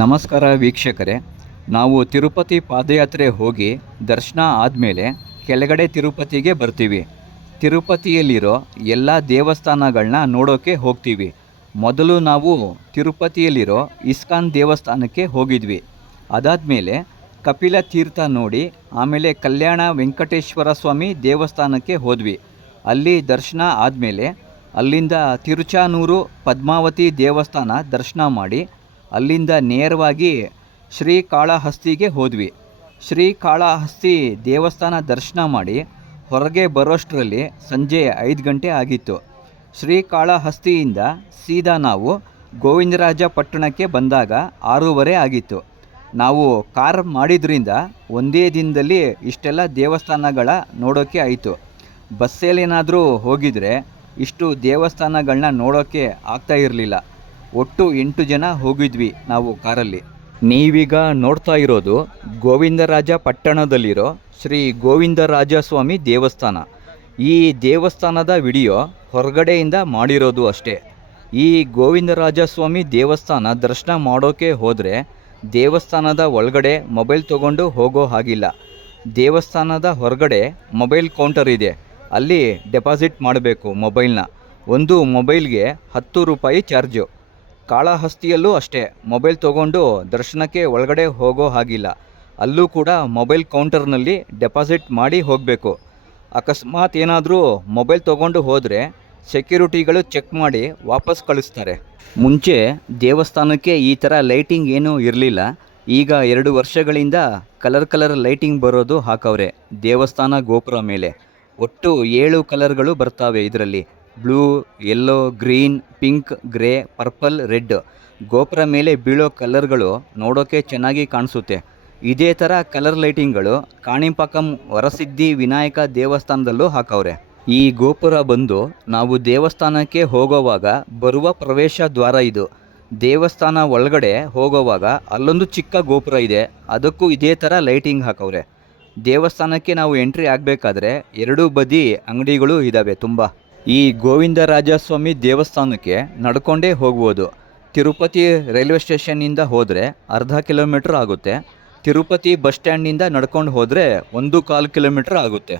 ನಮಸ್ಕಾರ ವೀಕ್ಷಕರೇ. ನಾವು ತಿರುಪತಿ ಪಾದಯಾತ್ರೆ ಹೋಗಿ ದರ್ಶನ ಆದಮೇಲೆ ಕೆಳಗಡೆ ತಿರುಪತಿಗೆ ಬರ್ತೀವಿ. ತಿರುಪತಿಯಲ್ಲಿರೋ ಎಲ್ಲ ದೇವಸ್ಥಾನಗಳನ್ನ ನೋಡೋಕ್ಕೆ ಹೋಗ್ತೀವಿ. ಮೊದಲು ನಾವು ತಿರುಪತಿಯಲ್ಲಿರೋ ಇಸ್ಕಾನ್ ದೇವಸ್ಥಾನಕ್ಕೆ ಹೋಗಿದ್ವಿ. ಅದಾದಮೇಲೆ ಕಪಿಲ ತೀರ್ಥ ನೋಡಿ ಆಮೇಲೆ ಕಲ್ಯಾಣ ವೆಂಕಟೇಶ್ವರ ಸ್ವಾಮಿ ದೇವಸ್ಥಾನಕ್ಕೆ ಹೋದ್ವಿ. ಅಲ್ಲಿ ದರ್ಶನ ಆದಮೇಲೆ ಅಲ್ಲಿಂದ ತಿರುಚಾನೂರು ಪದ್ಮಾವತಿ ದೇವಸ್ಥಾನ ದರ್ಶನ ಮಾಡಿ ಅಲ್ಲಿಂದ ನೇರವಾಗಿ ಶ್ರೀಕಾಳಹಸ್ತಿಗೆ ಹೋದ್ವಿ. ಶ್ರೀಕಾಳಹಸ್ತಿ ದೇವಸ್ಥಾನ ದರ್ಶನ ಮಾಡಿ ಹೊರಗೆ ಬರೋಷ್ಟರಲ್ಲಿ ಸಂಜೆ ಐದು ಗಂಟೆ ಆಗಿತ್ತು. ಶ್ರೀಕಾಳಹಸ್ತಿಯಿಂದ ಸೀದಾ ನಾವು ಗೋವಿಂದರಾಜ ಪಟ್ಟಣಕ್ಕೆ ಬಂದಾಗ ಆರೂವರೆ ಆಗಿತ್ತು. ನಾವು ಕಾರ್ ಮಾಡಿದ್ರಿಂದ ಒಂದೇ ದಿನದಲ್ಲಿ ಇಷ್ಟೆಲ್ಲ ದೇವಸ್ಥಾನಗಳ ನೋಡೋಕ್ಕೆ ಆಯಿತು. ಬಸ್ಸಲ್ಲೇನಾದರೂ ಹೋಗಿದರೆ ಇಷ್ಟು ದೇವಸ್ಥಾನಗಳನ್ನ ನೋಡೋಕ್ಕೆ ಆಗ್ತಾ ಇರಲಿಲ್ಲ. ಒಟ್ಟು ಎಂಟು ಜನ ಹೋಗಿದ್ವಿ ನಾವು ಕಾರಲ್ಲಿ. ನೀವೀಗ ನೋಡ್ತಾ ಇರೋದು ಗೋವಿಂದರಾಜ ಪಟ್ಟಣದಲ್ಲಿರೋ ಶ್ರೀ ಗೋವಿಂದರಾಜ ಸ್ವಾಮಿ ದೇವಸ್ಥಾನ. ಈ ದೇವಸ್ಥಾನದ ವಿಡಿಯೋ ಹೊರಗಡೆಯಿಂದ ಮಾಡಿರೋದು ಅಷ್ಟೇ. ಈ ಗೋವಿಂದರಾಜ ಸ್ವಾಮಿ ದೇವಸ್ಥಾನ ದರ್ಶನ ಮಾಡೋಕ್ಕೆ ಹೋದರೆ ದೇವಸ್ಥಾನದ ಒಳಗಡೆ ಮೊಬೈಲ್ ತಗೊಂಡು ಹೋಗೋ ಹಾಗಿಲ್ಲ. ದೇವಸ್ಥಾನದ ಹೊರಗಡೆ ಮೊಬೈಲ್ ಕೌಂಟರ್ ಇದೆ. ಅಲ್ಲಿ ಡೆಪಾಸಿಟ್ ಮಾಡಬೇಕು ಮೊಬೈಲ್ನ. ಒಂದು ಮೊಬೈಲ್ಗೆ ಹತ್ತು ರೂಪಾಯಿ ಚಾರ್ಜು. ಕಾಳಹಸ್ತಿಯಲ್ಲೂ ಅಷ್ಟೇ, ಮೊಬೈಲ್ ತೊಗೊಂಡು ದರ್ಶನಕ್ಕೆ ಒಳಗಡೆ ಹೋಗೋ ಹಾಗಿಲ್ಲ. ಅಲ್ಲೂ ಕೂಡ ಮೊಬೈಲ್ ಕೌಂಟರ್ನಲ್ಲಿ ಡೆಪಾಸಿಟ್ ಮಾಡಿ ಹೋಗಬೇಕು. ಅಕಸ್ಮಾತ್ ಏನಾದರೂ ಮೊಬೈಲ್ ತೊಗೊಂಡು ಹೋದರೆ ಸೆಕ್ಯೂರಿಟಿಗಳು ಚೆಕ್ ಮಾಡಿ ವಾಪಸ್ ಕಳಿಸ್ತಾರೆ. ಮುಂಚೆ ದೇವಸ್ಥಾನಕ್ಕೆ ಈ ಥರ ಲೈಟಿಂಗ್ ಏನೂ ಇರಲಿಲ್ಲ. ಈಗ ಎರಡು ವರ್ಷಗಳಿಂದ ಕಲರ್ ಕಲರ್ ಲೈಟಿಂಗ್ ಬರೋದು ಹಾಕವ್ರೆ, ದೇವಸ್ಥಾನ ಗೋಪುರ ಮೇಲೆ. ಒಟ್ಟು ಏಳು ಕಲರ್ಗಳು ಬರ್ತಾವೆ ಇದರಲ್ಲಿ. Blue yellow green, pink, grey, purple, red. ಗೋಪುರ ಮೇಲೆ ಬೀಳೋ ಕಲರ್ಗಳು ನೋಡೋಕೆ ಚೆನ್ನಾಗಿ ಕಾಣಿಸುತ್ತೆ. ಇದೇ ಥರ ಕಲರ್ ಲೈಟಿಂಗ್ಗಳು ಕಾಣಿಂಪಾಕಂ ವರಸಿದ್ಧಿ ವಿನಾಯಕ ದೇವಸ್ಥಾನದಲ್ಲೂ ಹಾಕವ್ರೆ. ಈ ಗೋಪುರ ಬಂದು ನಾವು ದೇವಸ್ಥಾನಕ್ಕೆ ಹೋಗೋವಾಗ ಬರುವ ಪ್ರವೇಶ ದ್ವಾರ ಇದು. ದೇವಸ್ಥಾನ ಒಳಗಡೆ ಹೋಗೋವಾಗ ಅಲ್ಲೊಂದು ಚಿಕ್ಕ ಗೋಪುರ ಇದೆ. ಅದಕ್ಕೂ ಇದೇ ಥರ ಲೈಟಿಂಗ್ ಹಾಕವ್ರೆ. ದೇವಸ್ಥಾನಕ್ಕೆ ನಾವು ಎಂಟ್ರಿ ಆಗಬೇಕಾದ್ರೆ ಎರಡೂ ಬದಿ ಅಂಗಡಿಗಳು ಇದ್ದಾವೆ ತುಂಬ. ಈ ಗೋವಿಂದರಾಜಸ್ವಾಮಿ ದೇವಸ್ಥಾನಕ್ಕೆ ನಡ್ಕೊಂಡೇ ಹೋಗ್ಬೋದು. ತಿರುಪತಿ ರೈಲ್ವೆ ಸ್ಟೇಷನ್ನಿಂದ ಹೋದರೆ ಅರ್ಧ ಕಿಲೋಮೀಟ್ರ್ ಆಗುತ್ತೆ. ತಿರುಪತಿ ಬಸ್ ಸ್ಟ್ಯಾಂಡಿಂದ ನಡ್ಕೊಂಡು ಹೋದರೆ ಒಂದು ಕಾಲು ಕಿಲೋಮೀಟ್ರ್ ಆಗುತ್ತೆ.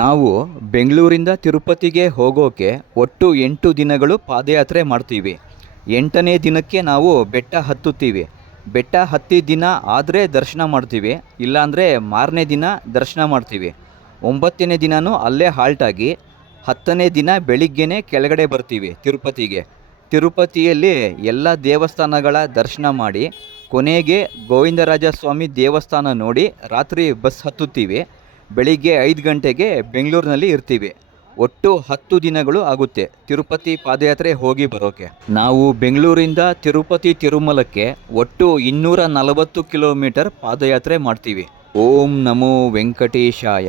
ನಾವು ಬೆಂಗಳೂರಿಂದ ತಿರುಪತಿಗೆ ಹೋಗೋಕೆ ಒಟ್ಟು ಎಂಟು ದಿನಗಳು ಪಾದಯಾತ್ರೆ ಮಾಡ್ತೀವಿ. ಎಂಟನೇ ದಿನಕ್ಕೆ ನಾವು ಬೆಟ್ಟ ಹತ್ತುತ್ತೀವಿ. ಬೆಟ್ಟ ಹತ್ತಿ ದಿನ ಆದರೆ ದರ್ಶನ ಮಾಡ್ತೀವಿ, ಇಲ್ಲಾಂದರೆ ಮಾರನೇ ದಿನ ದರ್ಶನ ಮಾಡ್ತೀವಿ. ಒಂಬತ್ತನೇ ದಿನವೂ ಅಲ್ಲೇ ಹಾಲ್ಟಾಗಿ ಹತ್ತನೇ ದಿನ ಬೆಳಿಗ್ಗೆನೇ ಕೆಳಗಡೆ ಬರ್ತೀವಿ ತಿರುಪತಿಗೆ. ತಿರುಪತಿಯಲ್ಲಿ ಎಲ್ಲ ದೇವಸ್ಥಾನಗಳ ದರ್ಶನ ಮಾಡಿ, ಕೊನೆಗೆ ಗೋವಿಂದರಾಜ ಸ್ವಾಮಿ ದೇವಸ್ಥಾನ ನೋಡಿ ರಾತ್ರಿ ಬಸ್ ಹತ್ತುತ್ತೀವಿ. ಬೆಳಿಗ್ಗೆ ಐದು ಗಂಟೆಗೆ ಬೆಂಗಳೂರಿನಲ್ಲಿ ಇರ್ತೀವಿ. ಒಟ್ಟು ಹತ್ತು ದಿನಗಳು ಆಗುತ್ತೆ ತಿರುಪತಿ ಪಾದಯಾತ್ರೆ ಹೋಗಿ ಬರೋಕೆ. ನಾವು ಬೆಂಗಳೂರಿಂದ ತಿರುಪತಿ ತಿರುಮಲಕ್ಕೆ ಒಟ್ಟು ಇನ್ನೂರ ನಲವತ್ತು ಕಿಲೋಮೀಟರ್ ಪಾದಯಾತ್ರೆ ಮಾಡ್ತೀವಿ. ಓಂ ನಮೋ ವೆಂಕಟೇಶಾಯ.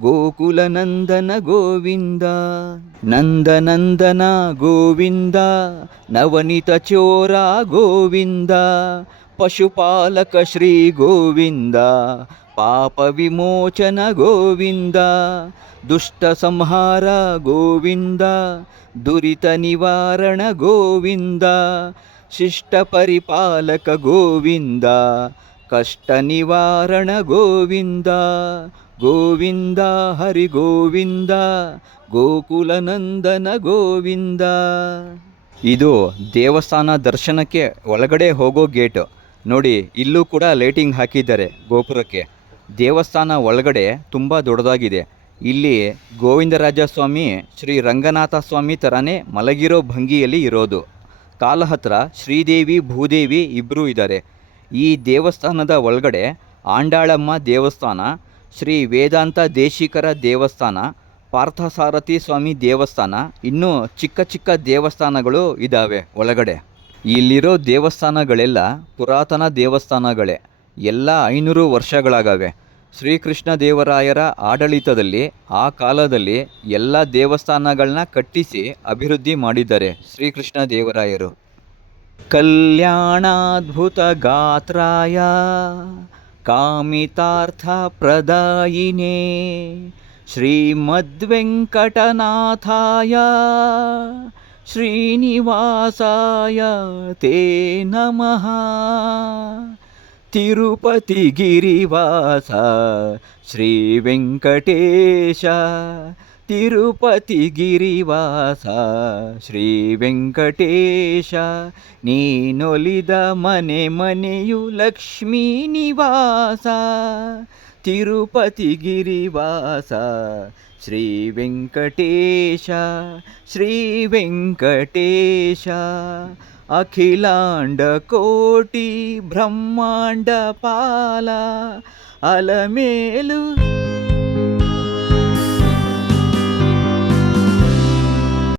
ಗೋಕುಲನಂದನ ಗೋವಿಂದ, ನಂದನಂದನ ಗೋವಿಂದ, ನವನಿತ ಚೋರ ಗೋವಿಂದ, ಪಶುಪಾಲಕ ಶ್ರೀ ಗೋವಿಂದ, ಪಾಪ ವಿಮೋಚನ ಗೋವಿಂದ, ದುಷ್ಟ ಸಂಹಾರ ಗೋವಿಂದ, ದುರಿತ ನಿವಾರಣ ಗೋವಿಂದ, ಶಿಷ್ಟ ಪರಿಪಾಲಕ ಗೋವಿಂದ, ಕಷ್ಟ ನಿವಾರಣ ಗೋವಿಂದ. ಗೋವಿಂದ, ಹರಿ ಗೋವಿಂದ, ಗೋಕುಲನಂದನ ಗೋವಿಂದ. ಇದು ದೇವಸ್ಥಾನ ದರ್ಶನಕ್ಕೆ ಒಳಗಡೆ ಹೋಗೋ ಗೇಟ್. ನೋಡಿ, ಇಲ್ಲೂ ಕೂಡ ಲೈಟಿಂಗ್ ಹಾಕಿದ್ದಾರೆ ಗೋಪುರಕ್ಕೆ. ದೇವಸ್ಥಾನ ಒಳಗಡೆ ತುಂಬ ದೊಡ್ಡದಾಗಿದೆ. ಇಲ್ಲಿ ಗೋವಿಂದರಾಜ ಸ್ವಾಮಿ ಶ್ರೀ ರಂಗನಾಥ ಸ್ವಾಮಿ ಥರನೇ ಮಲಗಿರೋ ಭಂಗಿಯಲ್ಲಿ ಇರೋದು. ಕಾಲ ಹತ್ರ ಶ್ರೀದೇವಿ, ಭೂದೇವಿ ಇಬ್ಬರೂ ಇದ್ದಾರೆ. ಈ ದೇವಸ್ಥಾನದ ಒಳಗಡೆ ಆಂಡಾಳಮ್ಮ ದೇವಸ್ಥಾನ ಶ್ರೀ ವೇದಾಂತ ದೇಶಿಕರ ದೇವಸ್ಥಾನ, ಪಾರ್ಥಸಾರಥಿ ಸ್ವಾಮಿ ದೇವಸ್ಥಾನ, ಇನ್ನೂ ಚಿಕ್ಕ ಚಿಕ್ಕ ದೇವಸ್ಥಾನಗಳು ಇದ್ದಾವೆ ಒಳಗಡೆ. ಇಲ್ಲಿರೋ ದೇವಸ್ಥಾನಗಳೆಲ್ಲ ಪುರಾತನ ದೇವಸ್ಥಾನಗಳೇ. ಎಲ್ಲ ಐನೂರು ವರ್ಷಗಳಾಗವೆ. ಶ್ರೀಕೃಷ್ಣ ದೇವರಾಯರ ಆಡಳಿತದಲ್ಲಿ, ಆ ಕಾಲದಲ್ಲಿ ಎಲ್ಲ ದೇವಸ್ಥಾನಗಳನ್ನ ಕಟ್ಟಿಸಿ ಅಭಿವೃದ್ಧಿ ಮಾಡಿದ್ದಾರೆ ಶ್ರೀಕೃಷ್ಣ ದೇವರಾಯರು. ಕಲ್ಯಾಣಾದ್ಭುತ ಗಾತ್ರಾಯ. ಕಾಮಿತಾರ್ಥ ಪ್ರದಾಯಿನೇ ಶ್ರೀಮದ್ವೆಂಕಟನಾಥಾಯ ಶ್ರೀನಿವಾಸಾಯ ತೇ ನಮಃ ತಿರುಪತಿಗಿರಿವಾಸ ಶ್ರೀ ವೆಂಕಟೇಶ ತಿರುಪತಿಗಿರಿವಾಸ, ಶ್ರೀ ವೆಂಕಟೇಶ, ನೀನೊಲಿದ ಮನೆ ಮನೆಯು ಲಕ್ಷ್ಮೀ ನಿವಾಸ. ತಿರುಪತಿ ಗಿರಿವಾಸ ಶ್ರೀ ವೆಂಕಟೇಶ ಶ್ರೀ ವೆಂಕಟೇಶ, ಅಖಿಲಾಂಡ ಕೋಟಿ ಬ್ರಹ್ಮಾಂಡ ಪಾಲ, ಅಲಮೇಲು